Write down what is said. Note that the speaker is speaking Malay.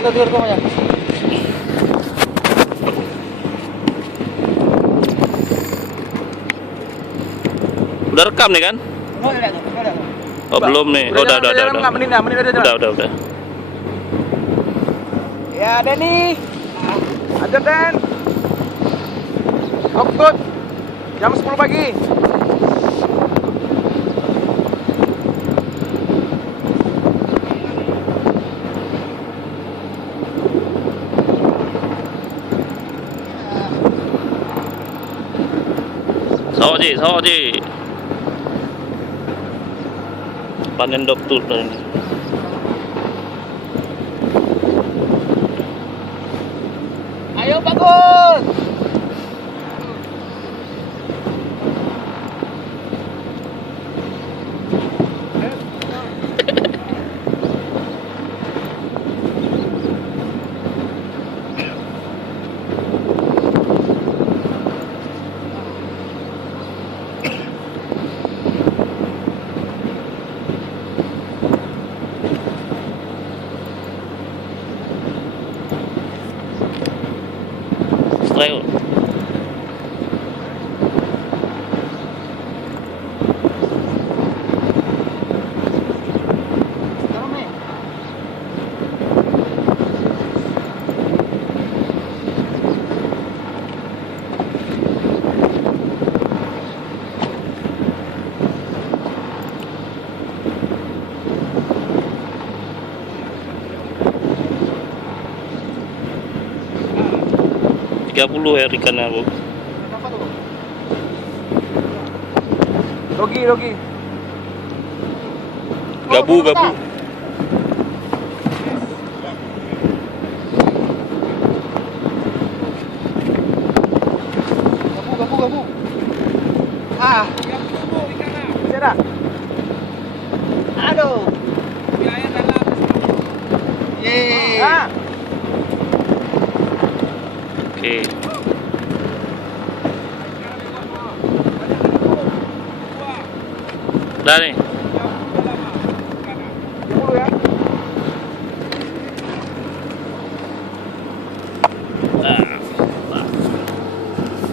Kita rekam aja. Udah rekam nih kan? Oh belum nih. Oh, udah. Menit aja. Udah. Ya Denny, ajar Den. Oktut, jam 10 pagi. Sawaji. Panen dokter ini. Ayo bagus. Trail. $30 ikannya bu. Logi. Gabu. Gabu. Ah, cerah. Aduh. Yeay. Oke. Udah nih.